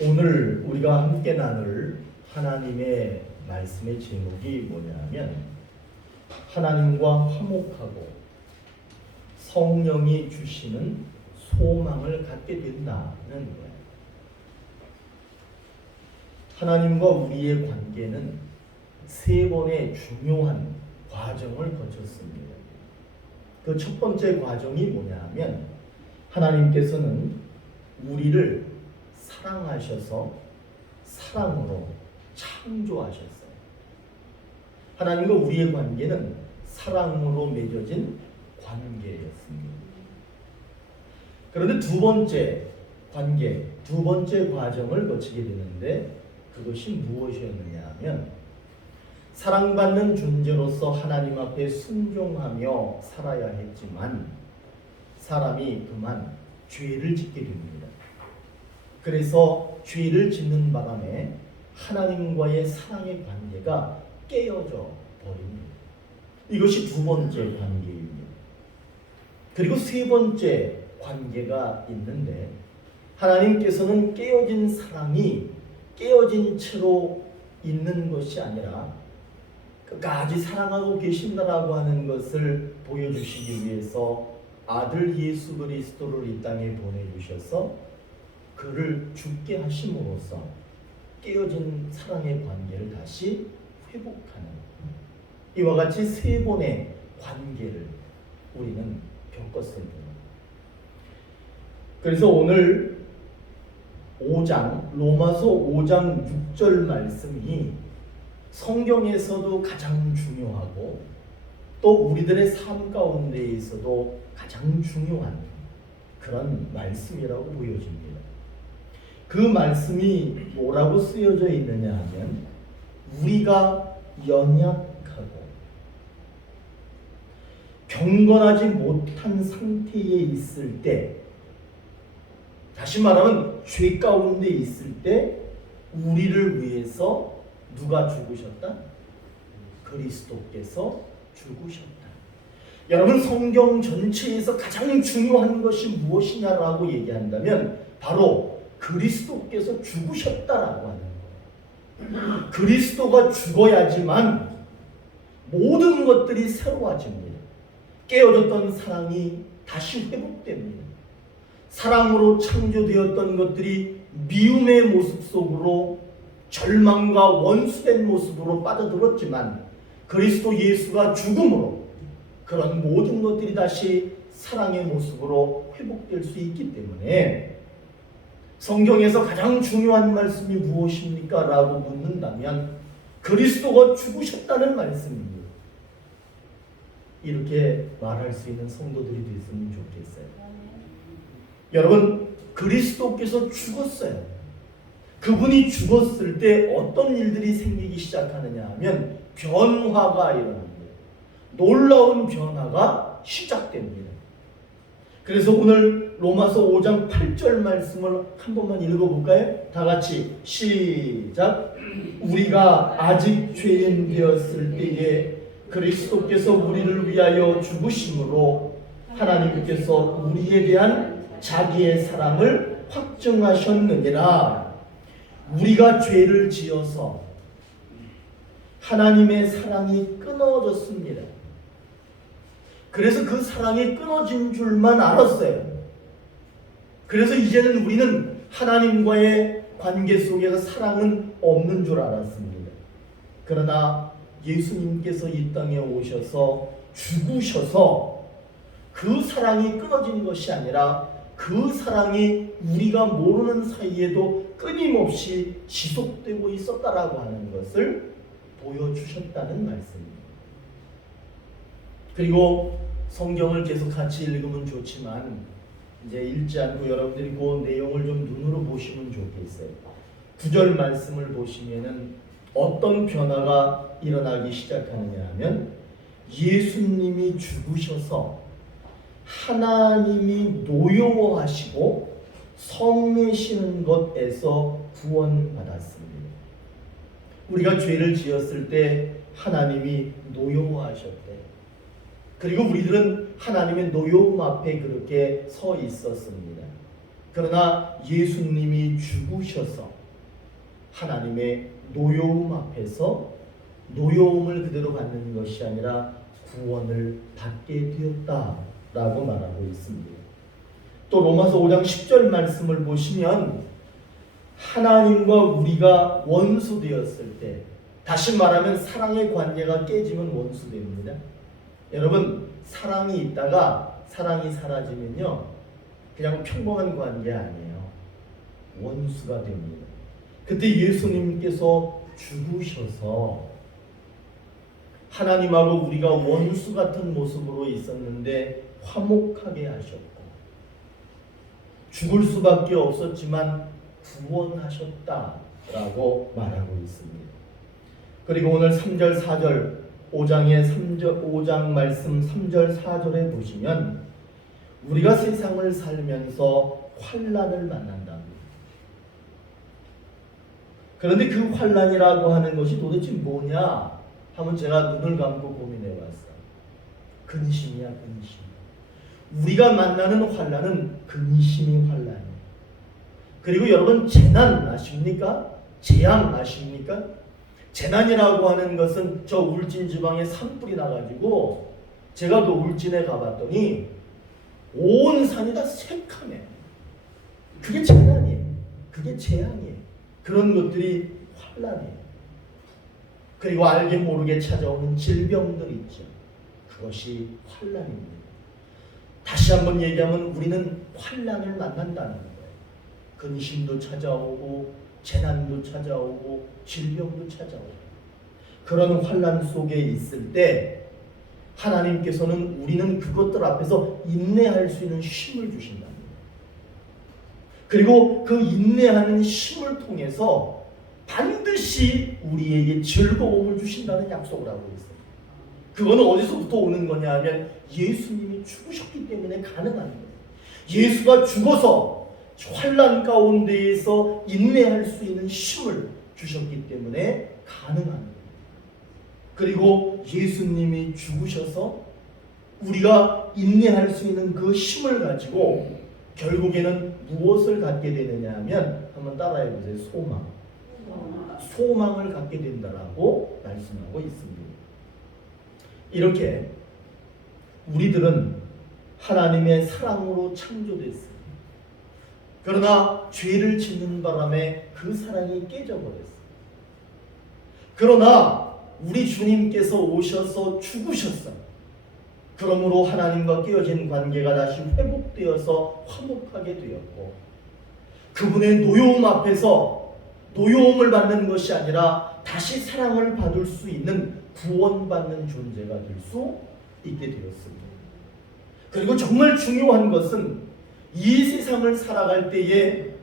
오늘 우리가 함께 나눌 하나님의 말씀의 제목이 뭐냐면 하나님과 화목하고 성령이 주시는 소망을 갖게 된다는 거예요. 하나님과 우리의 관계는 세 번의 중요한 과정을 거쳤습니다. 그 첫 번째 과정이 뭐냐면 하나님께서는 우리를 사랑하셔서 사랑으로 창조하셨어요. 하나님과 우리의 관계는 사랑으로 맺어진 관계였습니다. 그런데 두 번째 관계, 두 번째 과정을 거치게 되는데 그것이 무엇이었느냐 하면 사랑받는 존재로서 하나님 앞에 순종하며 살아야 했지만 사람이 그만 죄를 짓게 됩니다. 그래서 죄를 짓는 바람에 하나님과의 사랑의 관계가 깨어져 버립니다. 이것이 두 번째 관계입니다. 그리고 세 번째 관계가 있는데 하나님께서는 깨어진 사랑이 깨어진 채로 있는 것이 아니라 끝까지 사랑하고 계신다라고 하는 것을 보여주시기 위해서 아들 예수 그리스도를 이 땅에 보내주셔서 그를 죽게 하심으로써 깨어진 사랑의 관계를 다시 회복하는 이와 같이 세 번의 관계를 우리는 겪었습니다. 그래서 오늘 5장 로마서 5장 6절 말씀이 성경에서도 가장 중요하고 또 우리들의 삶 가운데에서도 가장 중요한 그런 말씀이라고 보여집니다. 그 말씀이 뭐라고 쓰여져 있느냐 하면 우리가 연약하고 경건하지 못한 상태에 있을 때, 다시 말하면 죄 가운데 있을 때 우리를 위해서 누가 죽으셨다? 그리스도께서 죽으셨다. 여러분, 성경 전체에서 가장 중요한 것이 무엇이냐라고 얘기한다면 바로 그리스도께서 죽으셨다라고 하는 거예요. 그리스도가 죽어야지만 모든 것들이 새로워집니다. 깨어졌던 사랑이 다시 회복됩니다. 사랑으로 창조되었던 것들이 미움의 모습 속으로 절망과 원수된 모습으로 빠져들었지만 그리스도 예수가 죽음으로 그런 모든 것들이 다시 사랑의 모습으로 회복될 수 있기 때문에 성경에서 가장 중요한 말씀이 무엇입니까? 라고 묻는다면 그리스도가 죽으셨다는 말씀입니다. 이렇게 말할 수 있는 성도들이 됐으면 좋겠어요. 여러분, 그리스도께서 죽었어요. 그분이 죽었을 때 어떤 일들이 생기기 시작하느냐 하면 변화가 일어납니다. 놀라운 변화가 시작됩니다. 그래서 오늘 로마서 5장 8절 말씀을 한 번만 읽어볼까요? 다 같이 시작. 우리가 아직 죄인 되었을 때에 그리스도께서 우리를 위하여 죽으심으로 하나님께서 우리에 대한 자기의 사랑을 확증하셨느니라. 우리가 죄를 지어서 하나님의 사랑이 끊어졌습니다. 그래서 그 사랑이 끊어진 줄만 알았어요. 그래서 이제는 우리는 하나님과의 관계 속에서 사랑은 없는 줄 알았습니다. 그러나 예수님께서 이 땅에 오셔서 죽으셔서 그 사랑이 끊어진 것이 아니라 그 사랑이 우리가 모르는 사이에도 끊임없이 지속되고 있었다라고 하는 것을 보여주셨다는 말씀입니다. 그리고 성경을 계속 같이 읽으면 좋지만 이제 읽지 않고 여러분들이 그 내용을 좀 눈으로 보시면 좋겠어요. 9절 말씀을 보시면은 어떤 변화가 일어나기 시작하느냐 하면 예수님이 죽으셔서 하나님이 노여워하시고 성내시는 것에서 구원받았습니다. 우리가 죄를 지었을 때 하나님이 노여워하셨대. 그리고 우리들은 하나님의 노여움 앞에 그렇게 서 있었습니다. 그러나 예수님이 죽으셔서 하나님의 노여움 앞에서 노여움을 그대로 받는 것이 아니라 구원을 받게 되었다라고 말하고 있습니다. 또 로마서 5장 10절 말씀을 보시면 하나님과 우리가 원수 되었을 때, 다시 말하면 사랑의 관계가 깨지면 원수 됩니다. 여러분, 사랑이 있다가 사랑이 사라지면요, 그냥 평범한 관계 아니에요. 원수가 됩니다. 그때 예수님께서 죽으셔서 하나님하고 우리가 원수 같은 모습으로 있었는데 화목하게 하셨고, 죽을 수밖에 없었지만 구원하셨다라고 말하고 있습니다. 그리고 오늘 3절 4절 5장 말씀 3절 4절에 보시면 우리가 세상을 살면서 환난을 만난답니다. 그런데 그 환난이라고 하는 것이 도대체 뭐냐 하면 제가 눈을 감고 고민해 봤어요. 근심이야, 근심. 우리가 만나는 환난은 근심이 환난이에요. 그리고 여러분, 재난 아십니까? 재앙 아십니까? 재난이라고 하는 것은 저 울진 지방에 산불이 나가지고 제가 그 울진에 가봤더니 온 산이 다 새카매. 그게 재난이에요. 그게 재앙이에요. 그런 것들이 환난이에요. 그리고 알게 모르게 찾아오는 질병들 있죠. 그것이 환난입니다. 다시 한번 얘기하면 우리는 환난을 만난다는 거예요. 근심도 찾아오고 재난도 찾아오고 질병도 찾아오고, 그런 환난 속에 있을 때 하나님께서는 우리는 그것들 앞에서 인내할 수 있는 힘을 주신답니다. 그리고 그 인내하는 힘을 통해서 반드시 우리에게 즐거움을 주신다는 약속을 하고 있어요. 그거는 어디서부터 오는 거냐 하면 예수님이 죽으셨기 때문에 가능한 거예요. 예수가 죽어서 환난 가운데에서 인내할 수 있는 힘을 주셨기 때문에 가능한 거예요. 그리고 예수님이 죽으셔서 우리가 인내할 수 있는 그 힘을 가지고 결국에는 무엇을 갖게 되느냐 하면, 한번 따라해 보세요. 소망을 갖게 된다라고 말씀하고 있습니다. 이렇게 우리들은 하나님의 사랑으로 창조됐습니다. 그러나 죄를 짓는 바람에 그 사랑이 깨져버렸어요. 그러나 우리 주님께서 오셔서 죽으셨어요. 그러므로 하나님과 깨어진 관계가 다시 회복되어서 화목하게 되었고, 그분의 노여움 앞에서 노여움을 받는 것이 아니라 다시 사랑을 받을 수 있는 구원받는 존재가 될 수 있게 되었습니다. 그리고 정말 중요한 것은 이 세상을 살아갈 때에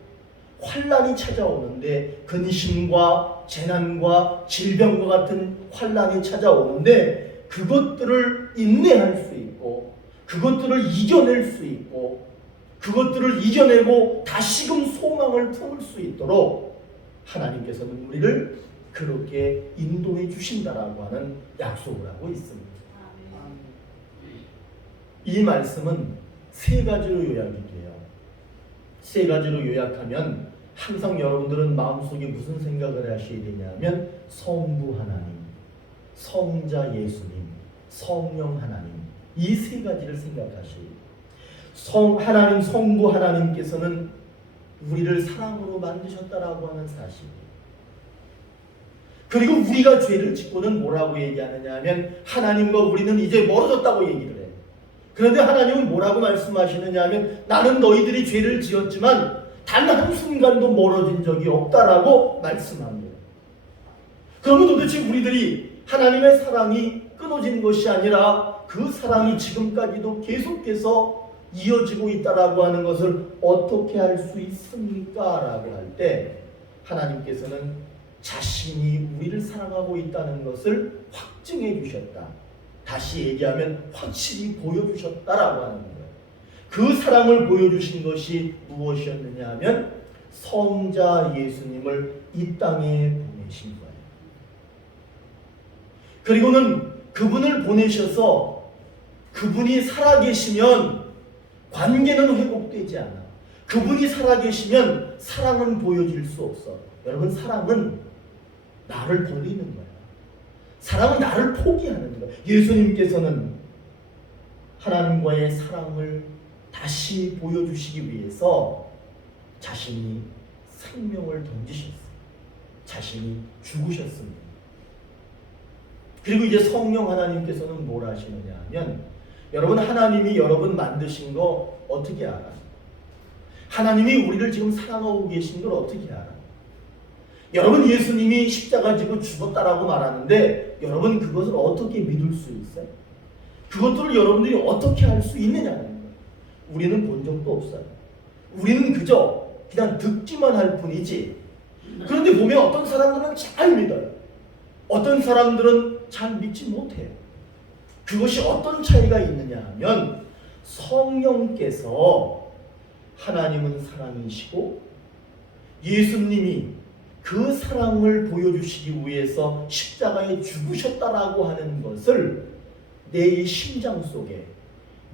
환난이 찾아오는데, 근심과 재난과 질병과 같은 환난이 찾아오는데 그것들을 인내할 수 있고 그것들을 이겨낼 수 있고 그것들을 이겨내고 다시금 소망을 품을 수 있도록 하나님께서는 우리를 그렇게 인도해 주신다라고 하는 약속을 하고 있습니다. 이 말씀은 세 가지로 요약이 돼요. 세 가지로 요약하면 항상 여러분들은 마음속에 무슨 생각을 하셔야 되냐면 성부 하나님, 성자 예수님, 성령 하나님, 이 세 가지를 생각하셔야 돼요. 하나님, 성부 하나님께서는 우리를 사랑으로 만드셨다라고 하는 사실. 그리고 우리가 죄를 짓고는 뭐라고 얘기하느냐 하면 하나님과 우리는 이제 멀어졌다고 얘기를 해요. 그런데 하나님은 뭐라고 말씀하시느냐 하면 나는 너희들이 죄를 지었지만 단 한순간도 멀어진 적이 없다라고 말씀합니다. 그러면 도대체 우리들이 하나님의 사랑이 끊어진 것이 아니라 그 사랑이 지금까지도 계속해서 이어지고 있다라고 하는 것을 어떻게 할 수 있습니까? 라고 할 때 하나님께서는 자신이 우리를 사랑하고 있다는 것을 확증해 주셨다. 다시 얘기하면 확실히 보여주셨다라고 하는 거예요. 그 사랑을 보여주신 것이 무엇이었느냐 하면 성자 예수님을 이 땅에 보내신 거예요. 그리고는 그분을 보내셔서 그분이 살아계시면 관계는 회복되지 않아. 그분이 살아계시면 사랑은 보여질 수 없어. 여러분, 사랑은 나를 버리는 거야. 사랑은 나를 포기하는 거야. 예수님께서는 하나님과의 사랑을 다시 보여주시기 위해서 자신이 생명을 던지셨어요. 자신이 죽으셨습니다. 그리고 이제 성령 하나님께서는 뭘 하시느냐 하면, 여러분, 하나님이 여러분 만드신 거 어떻게 알아? 하나님이 우리를 지금 사랑하고 계신 걸 어떻게 알아? 여러분, 예수님이 십자가 지고 죽었다라고 말하는데 여러분 그것을 어떻게 믿을 수 있어요? 그것들을 여러분들이 어떻게 할 수 있느냐는 거예요. 우리는 본 적도 없어요. 우리는 그저 그냥 듣기만 할 뿐이지. 그런데 보면 어떤 사람들은 잘 믿어요. 어떤 사람들은 잘 믿지 못해요. 그것이 어떤 차이가 있느냐 하면, 성령께서 하나님은 사랑이시고 예수님이 그 사랑을 보여주시기 위해서 십자가에 죽으셨다라고 하는 것을 내 이 심장 속에,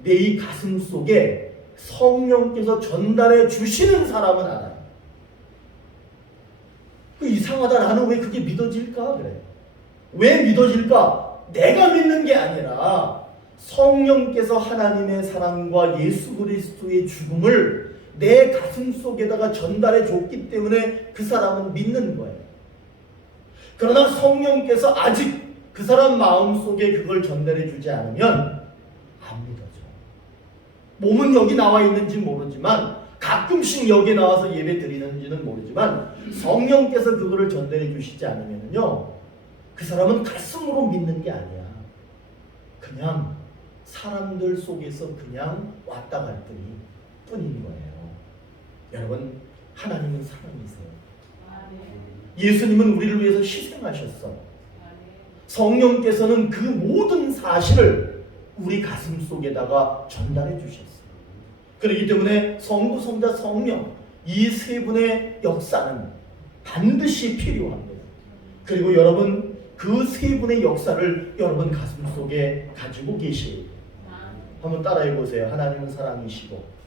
내 이 가슴 속에 성령께서 전달해 주시는 사람은 알아요. 이상하다, 나는 왜 그게 믿어질까? 그래. 왜 믿어질까? 내가 믿는 게 아니라 성령께서 하나님의 사랑과 예수 그리스도의 죽음을 내 가슴 속에다가 전달해 줬기 때문에 그 사람은 믿는 거예요. 그러나 성령께서 아직 그 사람 마음 속에 그걸 전달해 주지 않으면 안 믿어져. 몸은 여기 나와 있는지 모르지만, 가끔씩 여기 나와서 예배 드리는지는 모르지만, 성령께서 그거를 전달해 주시지 않으면요, 그 사람은 가슴으로 믿는 게 아니야. 그냥 사람들 속에서 그냥 왔다 갈 뿐인 거예요. 여러분, 하나님은 사랑이세요. 예수님은 우리를 위해서 희생하셨어. 성령께서는 그 모든 사실을 우리 가슴 속에다가 전달해 주셨어요. 그렇기 때문에 성부, 성자, 성령, 이 세 분의 역사는 반드시 필요합니다. 그리고 여러분, 그 세 분의 역사를 여러분 가슴 속에 가지고 계시에요. 한번 따라해 보세요. 하나님은 사랑이시고,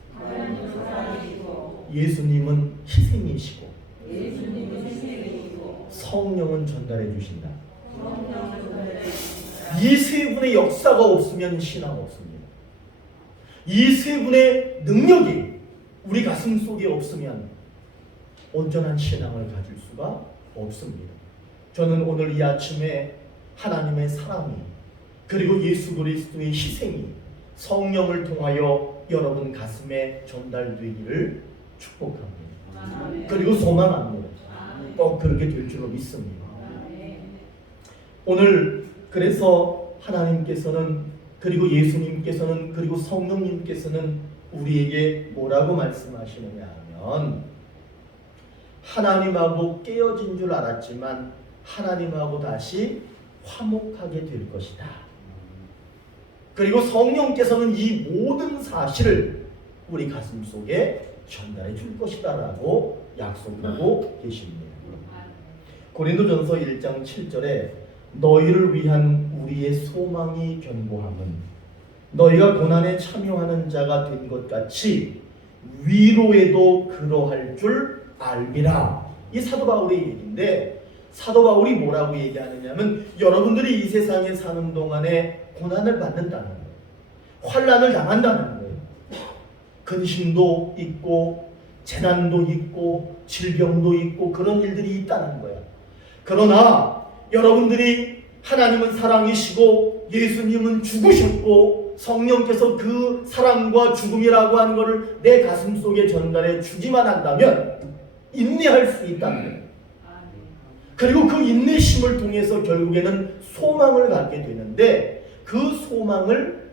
예수님은 희생이시고, 성령은 전달해 주신다. 이 세 분의 역사가 없으면 신앙 없습니다. 이 세 분의 능력이 우리 가슴 속에 없으면 온전한 신앙을 가질 수가 없습니다. 저는 오늘 이 아침에 하나님의 사랑이, 그리고 예수 그리스도의 희생이 성령을 통하여 여러분 가슴에 전달되기를 축복합니다. 그리고 소망합니다. 꼭 그렇게 될 줄로 믿습니다. 오늘 그래서 하나님께서는, 그리고 예수님께서는, 그리고 성령님께서는 우리에게 뭐라고 말씀하시느냐 하면, 하나님하고 깨어진 줄 알았지만 하나님하고 다시 화목하게 될 것이다. 그리고 성령께서는 이 모든 사실을 우리 가슴 속에 전달해 줄 것이다 라고 약속하고 계십니다. 고린도전서 1장 7절에 너희를 위한 우리의 소망이 견고함은 너희가 고난에 참여하는 자가 된 것 같이 위로에도 그러할 줄 알미라. 이 사도 바울의 얘기인데, 사도 바울이 뭐라고 얘기하느냐면, 여러분들이 이 세상에 사는 동안에 고난을 받는다는 거예요. 환난을 당한다는 거예요. 근심도 있고 재난도 있고 질병도 있고 그런 일들이 있다는 거야. 그러나 여러분들이 하나님은 사랑이시고 예수님은 죽으셨고 성령께서 그 사랑과 죽음이라고 하는 것을 내 가슴 속에 전달해 주기만 한다면 인내할 수 있다는 거예요. 그리고 그 인내심을 통해서 결국에는 소망을 갖게 되는데, 그 소망을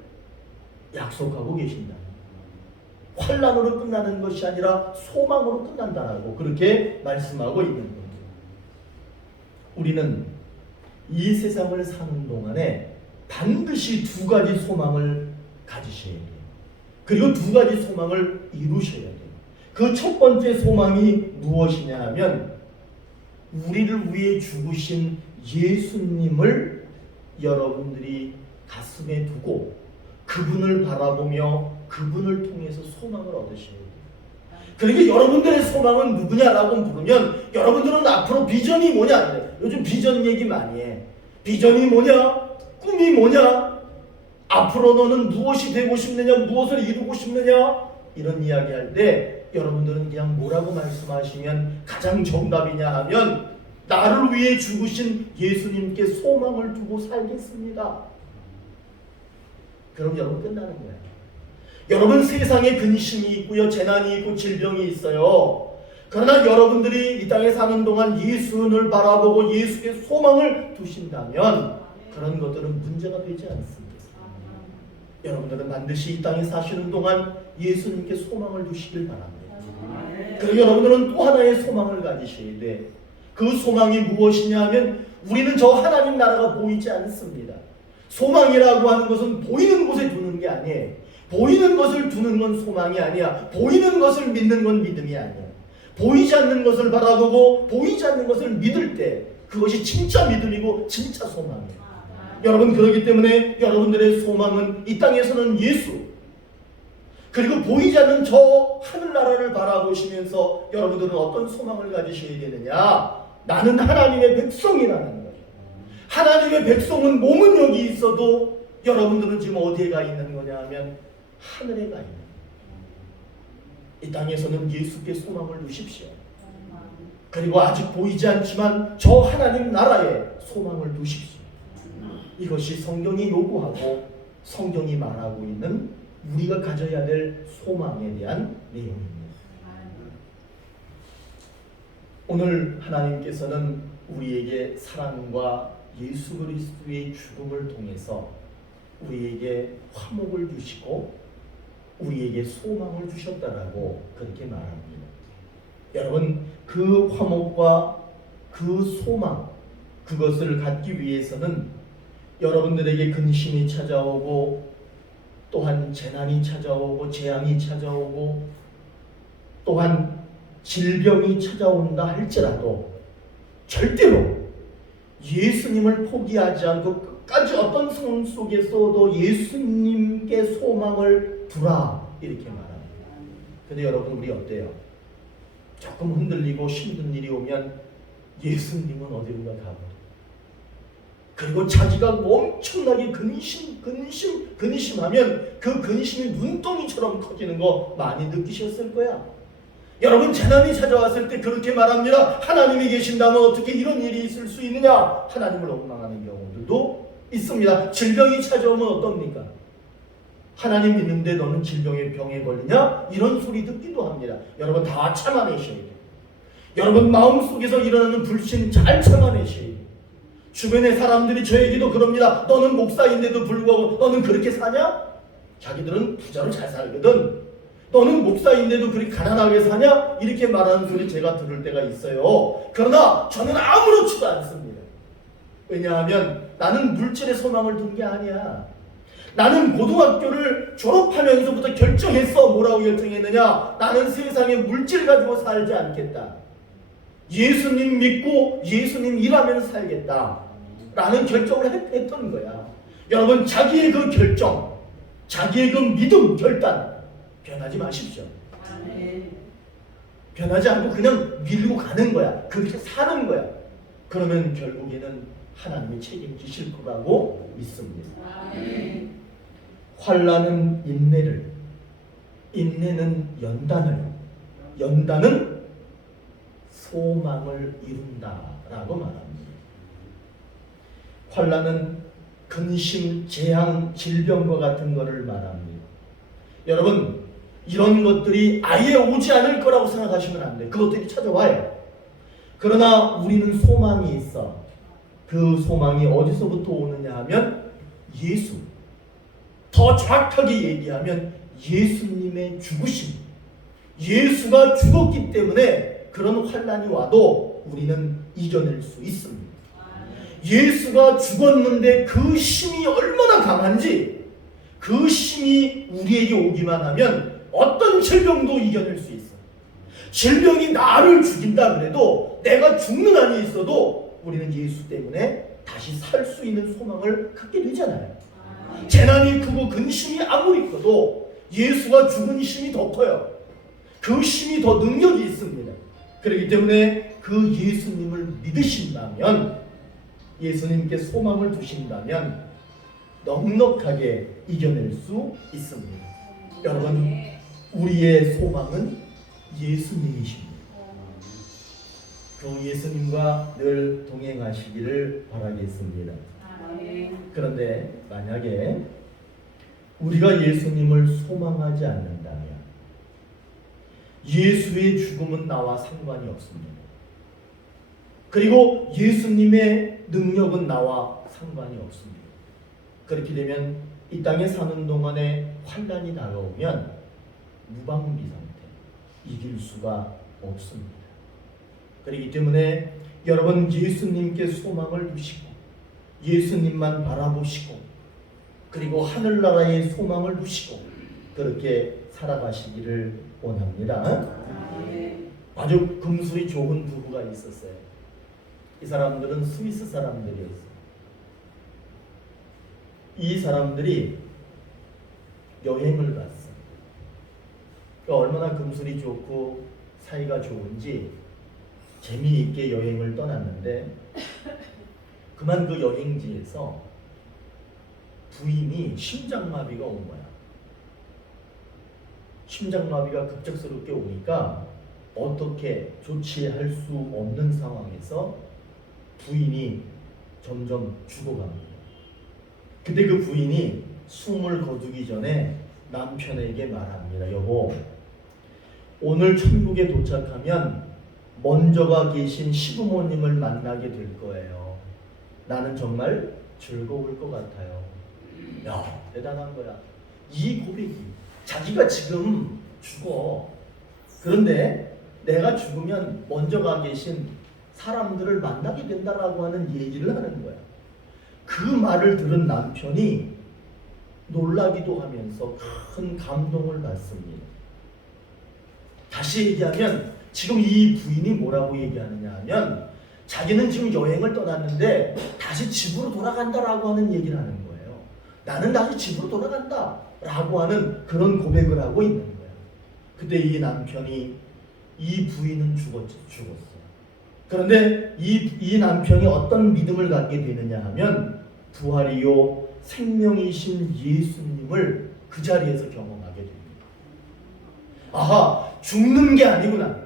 약속하고 계신다. 환난으로 끝나는 것이 아니라 소망으로 끝난다라고 그렇게 말씀하고 있는 거죠. 우리는 이 세상을 사는 동안에 반드시 두 가지 소망을 가지셔야 돼요. 그리고 두 가지 소망을 이루셔야 돼요. 그 첫 번째 소망이 무엇이냐 하면, 우리를 위해 죽으신 예수님을 여러분들이 가슴에 두고 그분을 바라보며 그분을 통해서 소망을 얻으셔야 돼요. 그러니까 여러분들의 소망은 누구냐라고 물으면 여러분들은 앞으로 비전이 뭐냐? 이래. 요즘 비전 얘기 많이 해. 비전이 뭐냐? 꿈이 뭐냐? 앞으로 너는 무엇이 되고 싶느냐? 무엇을 이루고 싶느냐? 이런 이야기 할 때 여러분들은 그냥 뭐라고 말씀하시면 가장 정답이냐 하면 나를 위해 죽으신 예수님께 소망을 두고 살겠습니다. 그럼 여러분 끝나는 거예요. 여러분 세상에 근심이 있고요, 재난이 있고 질병이 있어요. 그러나 여러분들이 이 땅에 사는 동안 예수를 바라보고 예수께 소망을 두신다면 그런 것들은 문제가 되지 않습니다. 여러분들은 반드시 이 땅에 사시는 동안 예수님께 소망을 두시길 바랍니다. 그리고 여러분들은 또 하나의 소망을 가지셔야 돼. 그 소망이 무엇이냐 하면 우리는 저 하나님 나라가 보이지 않습니다. 소망이라고 하는 것은 보이는 곳에 두는 게 아니에요. 보이는 것을 두는 건 소망이 아니야. 보이는 것을 믿는 건 믿음이 아니야. 보이지 않는 것을 바라보고 보이지 않는 것을 믿을 때 그것이 진짜 믿음이고 진짜 소망이에요. 여러분 그렇기 때문에 여러분들의 소망은 이 땅에서는 예수, 그리고 보이지 않는 저 하늘나라를 바라보시면서 여러분들은 어떤 소망을 가지셔야 되느냐? 나는 하나님의 백성이라는 거예요. 하나님의 백성은 몸은 여기 있어도 여러분들은 지금 어디에 가 있는 거냐 하면 하늘에 가 있는 거예요. 이 땅에서는 예수께 소망을 두십시오. 그리고 아직 보이지 않지만 저 하나님 나라에 소망을 두십시오. 이것이 성경이 요구하고 성경이 말하고 있는 우리가 가져야 될 소망에 대한 내용입니다. 오늘 하나님께서는 우리에게 사랑과 예수 그리스도의 죽음을 통해서 우리에게 화목을 주시고 우리에게 소망을 주셨다라고 그렇게 말합니다. 여러분 그 화목과 그 소망 그것을 갖기 위해서는 여러분들에게 근심이 찾아오고 또한 재난이 찾아오고 재앙이 찾아오고 또한 질병이 찾아온다 할지라도 절대로 예수님을 포기하지 않고 끝까지 어떤 상황 속에서도 예수님께 소망을 두라 이렇게 말합니다. 근데 여러분 우리 어때요? 조금 흔들리고 힘든 일이 오면 예수님은 어디론가 가버려. 그리고 자기가 엄청나게 근심하면 그 근심이 눈덩이처럼 커지는 거 많이 느끼셨을 거야. 여러분 재난이 찾아왔을 때 그렇게 말합니다. 하나님이 계신다면 어떻게 이런 일이 있을 수 있느냐? 하나님을 원망하는 경우들도 있습니다. 질병이 찾아오면 어떻습니까? 하나님 믿는데 너는 질병에 병에 걸리냐? 이런 소리 듣기도 합니다. 여러분 다 참아내셔야 돼요. 여러분 마음속에서 일어나는 불신 잘 참아내셔야 돼요. 주변의 사람들이 저에게도 그럽니다. 너는 목사인데도 불구하고 너는 그렇게 사냐? 자기들은 부자로 잘 살거든. 너는 목사인데도 그렇게 가난하게 사냐? 이렇게 말하는 소리 제가 들을 때가 있어요. 그러나 저는 아무렇지도 않습니다. 왜냐하면 나는 물질의 소망을 둔 게 아니야. 나는 고등학교를 졸업하면서부터 결정했어. 뭐라고 결정했느냐? 나는 세상에 물질 가지고 살지 않겠다. 예수님 믿고 예수님 일하면서 살겠다 라는 결정을 했던 거야. 여러분 자기의 그 결정, 자기의 그 믿음, 결단 변하지 마십시오. 변하지 않고 그냥 밀고 가는 거야. 그렇게 사는 거야. 그러면 결국에는 하나님이 책임지실 거라고 믿습니다. 환난은 인내를, 인내는 연단을, 연단은 소망을 이룬다라고 말합니다. 환난은 근심, 재앙, 질병과 같은 것을 말합니다. 여러분 이런 것들이 아예 오지 않을 거라고 생각하시면 안 돼요. 그것들이 찾아와요. 그러나 우리는 소망이 있어. 그 소망이 어디서부터 오느냐 하면 예수, 더 정확하게 얘기하면 예수님의 죽으심, 예수가 죽었기 때문에 그런 환난이 와도 우리는 이겨낼 수 있습니다. 예수가 죽었는데 그 힘이 얼마나 강한지, 그 힘이 우리에게 오기만 하면 어떤 질병도 이겨낼 수 있어. 질병이 나를 죽인다 그래도 내가 죽는 한이 있어도 우리는 예수 때문에 다시 살 수 있는 소망을 갖게 되잖아요. 재난이 크고 근심이 아무리 커도 예수가 죽은 힘이 더 커요. 그 힘이 더 능력이 있습니다. 그렇기 때문에 그 예수님을 믿으신다면, 예수님께 소망을 두신다면 넉넉하게 이겨낼 수 있습니다. 여러분, 우리의 소망은 예수님이십니다. 그 예수님과 늘 동행하시기를 바라겠습니다. 그런데 만약에 우리가 예수님을 소망하지 않는다면 예수의 죽음은 나와 상관이 없습니다. 그리고 예수님의 능력은 나와 상관이 없습니다. 그렇게 되면 이 땅에 사는 동안에 환난이 다가오면 무방비 상태, 이길 수가 없습니다. 그렇기 때문에 여러분, 예수님께 소망을 두시고 예수님만 바라보시고 그리고 하늘나라에 소망을 두시고 그렇게 살아가시기를 원합니다. 아주 금술이 좋은 부부가 있었어요. 이 사람들은 스위스 사람들이었어요. 이 사람들이 여행을 갔어요. 그러니까 얼마나 금술이 좋고 사이가 좋은지 재미있게 여행을 떠났는데, 그만 그 여행지에서 부인이 심장마비가 온 거야. 심장마비가 급작스럽게 오니까 어떻게 조치할 수 없는 상황에서 부인이 점점 죽어갑니다. 그때 그 부인이 숨을 거두기 전에 남편에게 말합니다. 여보, 오늘 천국에 도착하면 먼저가 계신 시부모님을 만나게 될 거예요. 나는 정말 즐거울 것 같아요. 야, 대단한 거야. 이 고백이, 자기가 지금 죽어. 그런데 내가 죽으면 먼저가 계신 사람들을 만나게 된다라고 하는 얘기를 하는 거야. 그 말을 들은 남편이 놀라기도 하면서 큰 감동을 받습니다. 다시 얘기하면 지금 이 부인이 뭐라고 얘기하느냐 하면, 자기는 지금 여행을 떠났는데 다시 집으로 돌아간다라고 하는 얘기를 하는 거예요. 나는 다시 집으로 돌아간다 라고 하는 그런 고백을 하고 있는 거예요. 그때 이 남편이, 이 부인은 죽었어요. 그런데 이 남편이 어떤 믿음을 갖게 되느냐 하면, 부활이요 생명이신 예수님을 그 자리에서 경험하게 됩니다. 아하, 죽는 게 아니구나,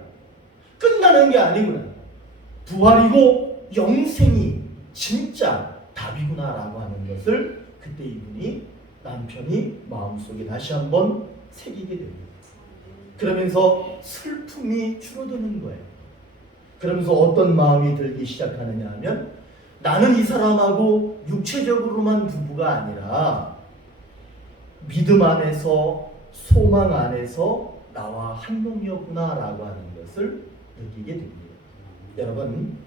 끝나는 게 아니구나, 부활이고 영생이 진짜 답이구나 라고 하는 것을 그때 이분이, 남편이 마음속에 다시 한번 새기게 됩니다. 그러면서 슬픔이 줄어드는 거예요. 그러면서 어떤 마음이 들기 시작하느냐 하면, 나는 이 사람하고 육체적으로만 부부가 아니라 믿음 안에서, 소망 안에서 나와 한 놈이었구나 라고 하는 것을 느끼게 됩니다. 여러분,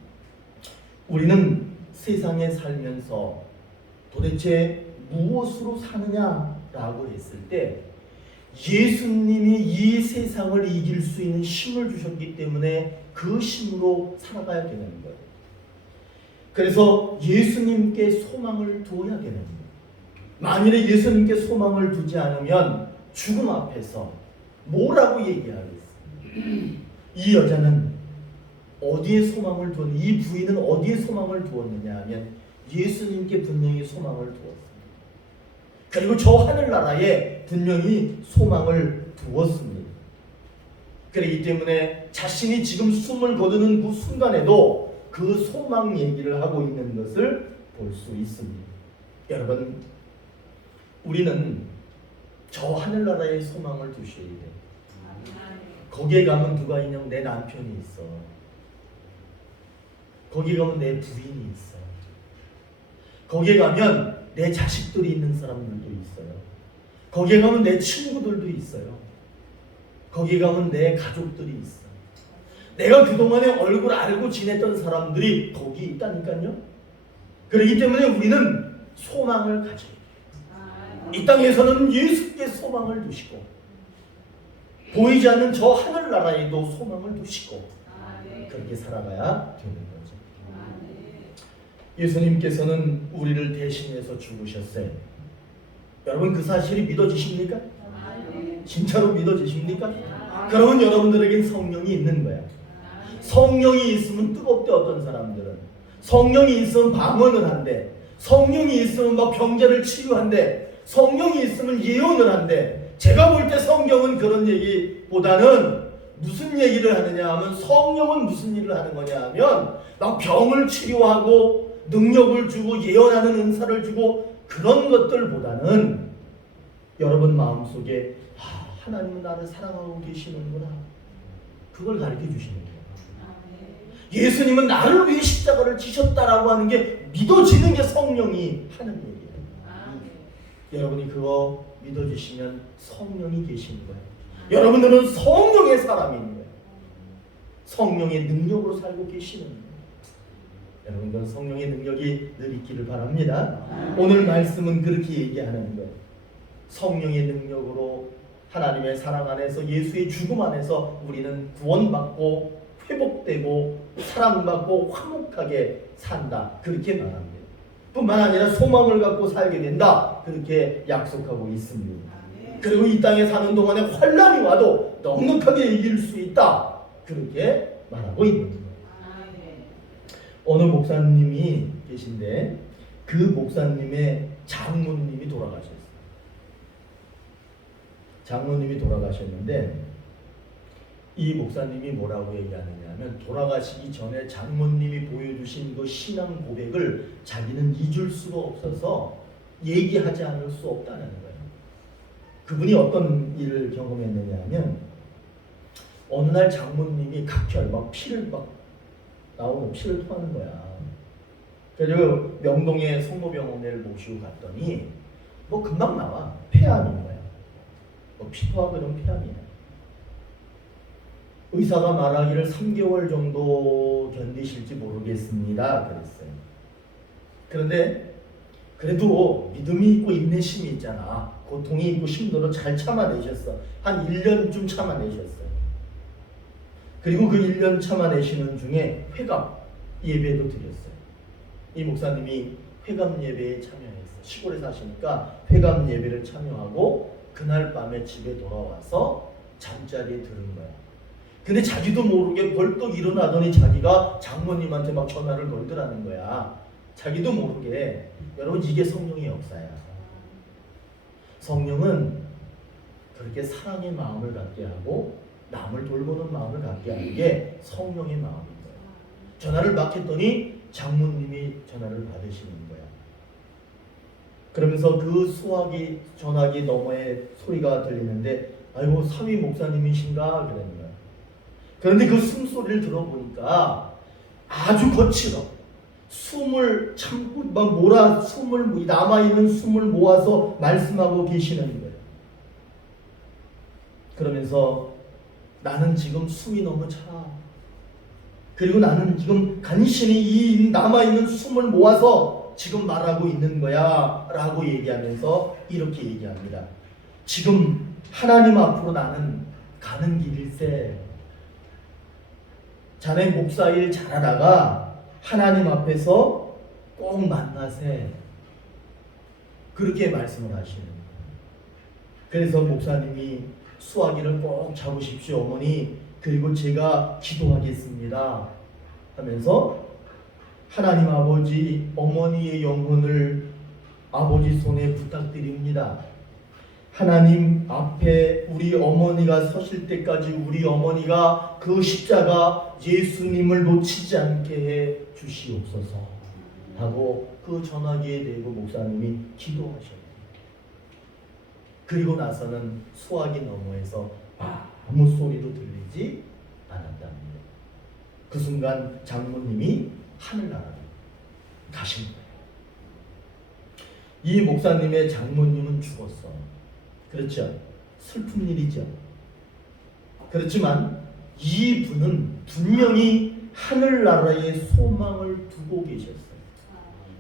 우리는 세상에 살면서 도대체 무엇으로 사느냐라고 했을 때, 예수님이 이 세상을 이길 수 있는 힘을 주셨기 때문에 그 힘으로 살아가야 되는 거예요. 그래서 예수님께 소망을 두어야 되는 거예요. 만일에 예수님께 소망을 두지 않으면 죽음 앞에서 뭐라고 얘기하겠어요? 이 여자는 어디에 소망을 두었느냐, 이 부인은 어디에 소망을 두었느냐 하면 예수님께 분명히 소망을 두었습니다. 그리고 저 하늘나라에 분명히 소망을 두었습니다. 그렇기 때문에 자신이 지금 숨을 거두는 그 순간에도 그 소망 얘기를 하고 있는 것을 볼 수 있습니다. 여러분, 우리는 저 하늘나라에 소망을 두셔야 돼요. 거기에 가면 누가 있냐? 내 남편이 있어. 거기 가면 내 부인이 있어. 거기에 가면 내 자식들이 있는 사람들도 있어요. 거기에 가면 내 친구들도 있어요. 거기에 가면 내 가족들이 있어. 내가 그동안에 얼굴 알고 지냈던 사람들이 거기 있다니까요. 그렇기 때문에 우리는 소망을 가져야 돼요. 이 땅에서는 예수께 소망을 두시고, 보이지 않는 저 하늘나라에도 소망을 두시고, 그렇게 살아가야 되는 거죠. 예수님께서는 우리를 대신해서 죽으셨어요. 여러분, 그 사실이 믿어지십니까? 진짜로 믿어지십니까? 그러면 여러분들에겐 성령이 있는 거야. 성령이 있으면 뜨겁대. 어떤 사람들은 성령이 있으면 방언을 한대. 성령이 있으면 막 병자를 치유한대. 성령이 있으면 예언을 한대. 제가 볼 때 성경은 그런 얘기보다는 무슨 얘기를 하느냐 하면, 성령은 무슨 일을 하는 거냐 하면 막 병을 치료하고 능력을 주고 예언하는 은사를 주고 그런 것들보다는 여러분 마음속에 하나님은 나를 사랑하고 계시는구나, 그걸 가르쳐 주시는 거예요. 예수님은 나를 위해 십자가를 지셨다라고 하는 게 믿어지는 게 성령이 하는 얘기예요. 여러분이 그거 믿어주시면 성령이 계신 거예요. 여러분들은 성령의 사람인 거예요. 성령의 능력으로 살고 계시는 거예요. 여러분들은 성령의 능력이 늘 있기를 바랍니다. 오늘 말씀은 그렇게 얘기하는 거예요. 성령의 능력으로 하나님의 사랑 안에서, 예수의 죽음 안에서 우리는 구원받고 회복되고 사랑받고 화목하게 산다, 그렇게 말합니다. 뿐만 아니라 소망을 갖고 살게 된다, 그렇게 약속하고 있습니다. 그리고 이 땅에 사는 동안에 환난이 와도 넉넉하게 이길 수 있다, 그렇게 말하고 있는 거예요. 어느 목사님이 계신데 그 목사님의 장모님이 돌아가셨어요. 장모님이 돌아가셨는데 이 목사님이 뭐라고 얘기하느냐 하면, 돌아가시기 전에 장모님이 보여주신 그 신앙 고백을 자기는 잊을 수가 없어서 얘기하지 않을 수 없다는 거예요. 그분이 어떤 일을 경험했느냐 하면, 어느 날 장모님이 각혈, 막 피를 막 나오는, 피를 토하는 거야. 그래서 명동의 성모병원을 모시고 갔더니 뭐 금방 나와, 폐암인 거야. 뭐 피토하고 이런 폐암이야. 의사가 말하기를 3개월 정도 견디실지 모르겠습니다, 그랬어요. 그런데 그래도 믿음이 있고 인내심이 있잖아. 고통이 있고 힘들어 잘 참아내셨어. 한 1년쯤 참아내셨어요. 그리고 그 1년 참아내시는 중에 회갑 예배도 드렸어요. 이 목사님이 회갑 예배에 참여했어요. 시골에 사시니까 회갑 예배를 참여하고 그날 밤에 집에 돌아와서 잠자리에 들은 거야. 근데 자기도 모르게 벌떡 일어나더니 자기가 장모님한테 막 전화를 걸더라는 거야. 자기도 모르게. 여러분, 이게 성령의 역사야. 성령은 그렇게 사랑의 마음을 갖게 하고 남을 돌보는 마음을 갖게 하는 게 성령의 마음인 거야. 전화를 막 했더니 장모님이 전화를 받으시는 거야. 그러면서 그 수화기 전화기 너머에 소리가 들리는데, 아이고 사위 목사님이신가 그러는 거야. 그런데 그 숨소리를 들어보니까 아주 거칠어. 숨을 참고 막 숨을, 남아있는 숨을 모아서 말씀하고 계시는 거예요. 그러면서 나는 지금 숨이 너무 차. 그리고 나는 지금 간신히 이 남아있는 숨을 모아서 지금 말하고 있는 거야 라고 얘기하면서 이렇게 얘기합니다. 지금 하나님 앞으로 나는 가는 길일세. 자네 목사일 잘하다가 하나님 앞에서 꼭 만나세. 그렇게 말씀을 하시는 거예요. 그래서 목사님이 수화기를 꼭 잡으십시오 어머니, 그리고 제가 기도하겠습니다 하면서 하나님 아버지, 어머니의 영혼을 아버지 손에 부탁드립니다. 하나님 앞에 우리 어머니가 서실 때까지 우리 어머니가 그 십자가 예수님을 놓치지 않게 해 주시옵소서 하고 그 전화기에 대고 목사님이 기도하셨어요. 그리고 나서는 수화기 너머에서 아무 소리도 들리지 않았답니다. 그 순간 장모님이 하늘나라로 가신 거예요. 이 목사님의 장모님은 죽었어. 그렇죠? 슬픈 일이죠. 그렇지만 이분은 분명히 하늘나라에 소망을 두고 계셨어요.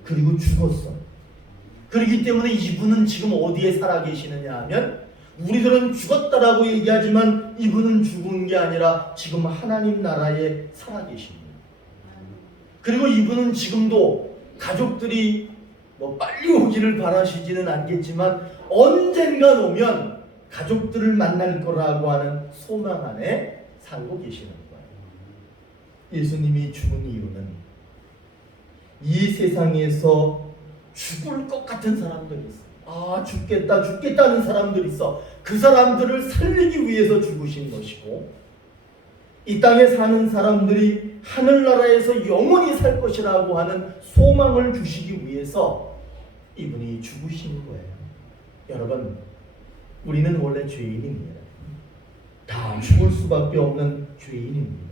그리고 죽었어. 그렇기 때문에 이분은 지금 어디에 살아계시느냐 하면, 우리들은 죽었다라고 얘기하지만 이분은 죽은 게 아니라 지금 하나님 나라에 살아계십니다. 그리고 이분은 지금도 가족들이 뭐 빨리 오기를 바라시지는 않겠지만 언젠가 오면 가족들을 만날 거라고 하는 소망 안에 살고 계시는 거예요. 예수님이 죽은 이유는 이 세상에서 죽을 것 같은 사람들이 있어. 죽겠다는 사람들이 있어. 그 사람들을 살리기 위해서 죽으신 것이고, 이 땅에 사는 사람들이 하늘나라에서 영원히 살 것이라고 하는 소망을 주시기 위해서 이분이 죽으신 거예요. 여러분, 우리는 원래 죄인입니다. 다 죽을 수밖에 없는 죄인입니다.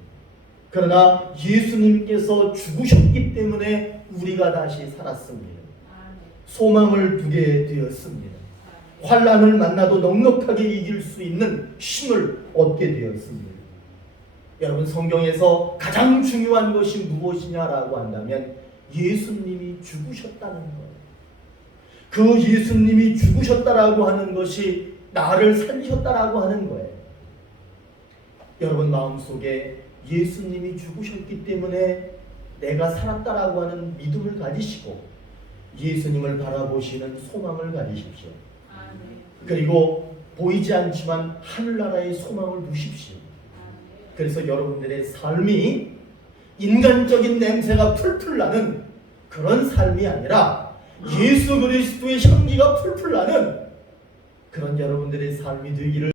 그러나 예수님께서 죽으셨기 때문에 우리가 다시 살았습니다. 소망을 두게 되었습니다. 환난을 만나도 넉넉하게 이길 수 있는 힘을 얻게 되었습니다. 여러분, 성경에서 가장 중요한 것이 무엇이냐라고 한다면 예수님이 죽으셨다는 거예요. 그 예수님이 죽으셨다라고 하는 것이 나를 살리셨다라고 하는 거예요. 여러분 마음속에 예수님이 죽으셨기 때문에 내가 살았다라고 하는 믿음을 가지시고 예수님을 바라보시는 소망을 가지십시오. 그리고 보이지 않지만 하늘나라의 소망을 두십시오. 그래서 여러분들의 삶이 인간적인 냄새가 풀풀 나는 그런 삶이 아니라 예수 그리스도의 향기가 풀풀 나는 그런 여러분들의 삶이 되기를